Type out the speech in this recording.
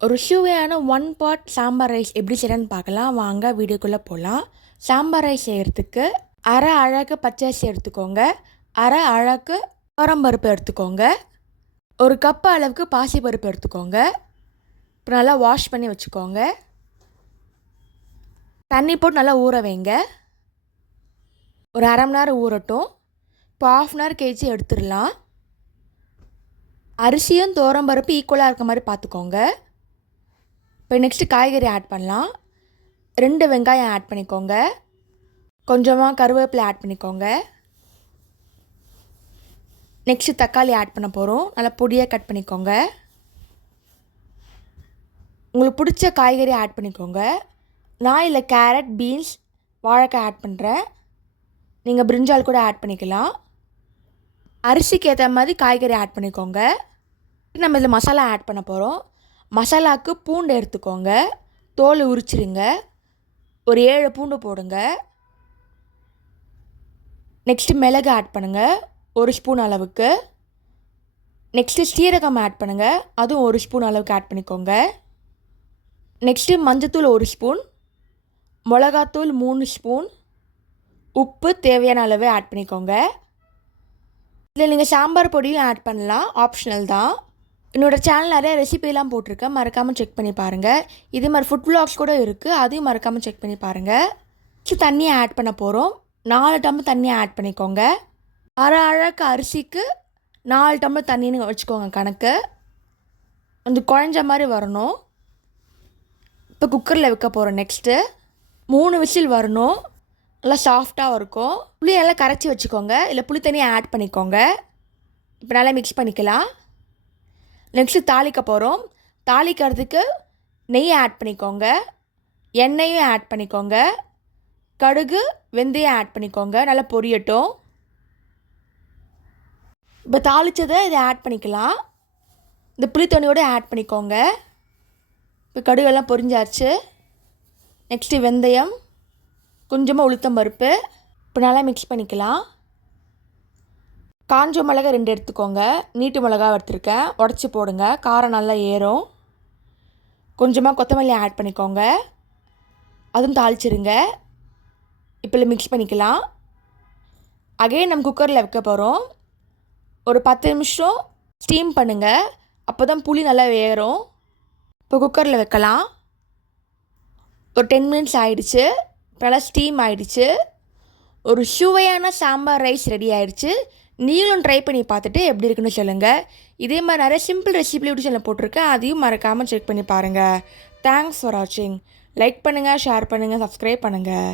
ருசுவையான one pot sambar rice எப்படி செய்யறேன்னு பார்க்கலாம். வாங்க வீடியோக்குள்ளே போகலாம் சாம்பார் ரைஸ் செய்கிறதுக்கு அரை அழகு பச்சரிசி எடுத்துக்கோங்க. அரை அழகு பருப்பு எடுத்துக்கோங்க. ஒரு கப் அளவுக்கு பாசி பருப்பு எடுத்துக்கோங்க. இப்போ நல்லா வாஷ் பண்ணி வச்சுக்கோங்க. தண்ணி போட்டு நல்லா ஊற வைங்க. ஒரு அரை மணி நேரம் ஊறட்டும். இப்போ ஆஃப் அன் ஹவர் கேஜி எடுத்துடலாம். அரிசியும் பருப்பு ஈக்குவலாக இருக்க மாதிரி பார்த்துக்கோங்க. இப்போ நெக்ஸ்ட்டு காய்கறி ஆட் பண்ணலாம். ரெண்டு வெங்காயம் ஆட் பண்ணிக்கோங்க. கொஞ்சமாக கருவேப்பிலை ஆட் பண்ணிக்கோங்க. நெக்ஸ்ட்டு தக்காளி ஆட் பண்ண போகிறோம் நல்லா பொடியாக கட் பண்ணிக்கோங்க. உங்களுக்கு பிடிச்ச காய்கறி ஆட் பண்ணிக்கோங்க. நான் இல்லை கேரட் பீன்ஸ் வாழைக்காய் ஆட் பண்ணுறேன் நீங்கள் பிரிஞ்சால் கூட ஆட் பண்ணிக்கலாம். அரிசிக்கு ஏற்ற மாதிரி காய்கறி ஆட் பண்ணிக்கோங்க. நம்ம இதில் மசாலா ஆட் பண்ண போகிறோம் மசாலாவுக்கு பூண்டு எடுத்துக்கோங்க. தோல் உரிச்சிருங்க. ஒரு ஏழு பூண்டு போடுங்க. நெக்ஸ்ட்டு மிளகு ஆட் பண்ணுங்கள் ஒரு ஸ்பூன் அளவுக்கு. நெக்ஸ்ட்டு சீரகம் ஆட் பண்ணுங்கள் அதுவும் ஒரு ஸ்பூன் அளவுக்கு ஆட் பண்ணிக்கோங்க. நெக்ஸ்ட்டு மஞ்சத்தூள் ஒரு ஸ்பூன் மிளகாத்தூள் மூணு ஸ்பூன் உப்பு தேவையான அளவு ஆட் பண்ணிக்கோங்க. இதில் நீங்கள் சாம்பார் பொடியும் ஆட் பண்ணலாம். ஆப்ஷனல் தான். என்னோடய சேனல் நிறைய ரெசிபிலாம் போட்டிருக்கேன். மறக்காமல் செக் பண்ணி பாருங்கள் இதே மாதிரி ஃபுட் விலாக்ஸ் கூட இருக்குது அதையும் மறக்காமல் செக் பண்ணி பாருங்கள் தண்ணியை ஆட் பண்ண போகிறோம் நாலு டம்ளர் தண்ணியை ஆட் பண்ணிக்கோங்க. அரை அழகு அரிசிக்கு நாலு டம்ளர் தண்ணின்னு வச்சுக்கோங்க கணக்கு. அந்த குழஞ்ச மாதிரி வரணும். இப்போ குக்கரில் வைக்க போகிறோம் நெக்ஸ்ட்டு மூணு விசில் வரணும். நல்லா சாஃப்டாக இருக்கும் புளியெல்லாம் கரைச்சி வச்சுக்கோங்க. இல்லை புளி தண்ணியை ஆட் பண்ணிக்கோங்க. இப்போ நல்லா மிக்ஸ் பண்ணிக்கலாம். நெக்ஸ்ட்டு தாளிக்க போகிறோம் தாளிக்கிறதுக்கு நெய் ஆட் பண்ணிக்கோங்க. எண்ணெயும் ஆட் பண்ணிக்கோங்க. கடுகு வெந்தயம் ஆட் பண்ணிக்கோங்க. நல்லா பொரியட்டும். இப்போ தாளித்ததை இதை ஆட் பண்ணிக்கலாம். இந்த புளித்தண்ணியோடு ஆட் பண்ணிக்கோங்க. இப்போ கடுகெல்லாம் பொரிஞ்சாச்சு. நெக்ஸ்ட்டு வெந்தயம் கொஞ்சமாக உளுத்தம் பருப்பு. இப்போ நல்லா மிக்ஸ் பண்ணிக்கலாம். காஞ்ச மிளகா ரெண்டு எடுத்துக்கோங்க. நீட்டு மிளகா எடுத்துருக்கேன் உடச்சி போடுங்க. காரம் நல்லா ஏறும். கொஞ்சமாக கொத்தமல்லி ஆட் பண்ணிக்கோங்க. அதுவும் தாளிச்சிருங்க. இப்போ மிக்ஸ் பண்ணிக்கலாம். அகைன் நம்ம குக்கரில் வைக்க போகிறோம் ஒரு பத்து நிமிஷம் ஸ்டீம் பண்ணுங்கள் அப்போ தான் புளி நல்லா வேறும் இப்போ குக்கரில் வைக்கலாம். ஒரு டென் மினிட்ஸ் ஆகிடுச்சு நல்லா ஸ்டீம் ஆகிடுச்சு ஒரு சுவையான சாம்பார் ரைஸ் ரெடி ஆகிடுச்சு நீங்களும் ட்ரை பண்ணி பார்த்துட்டு எப்படி இருக்குன்னு சொல்லுங்கள் இதே மாதிரி நிறைய சிம்பிள் ரெசிபி யூடியூப் சேனல் போட்டிருக்கேன். அதையும் மறக்காமல் செக் பண்ணி பாருங்கள் தேங்க்ஸ் ஃபார் வாட்சிங் லைக் பண்ணுங்கள் ஷேர் பண்ணுங்கள் சப்ஸ்கிரைப் பண்ணுங்கள்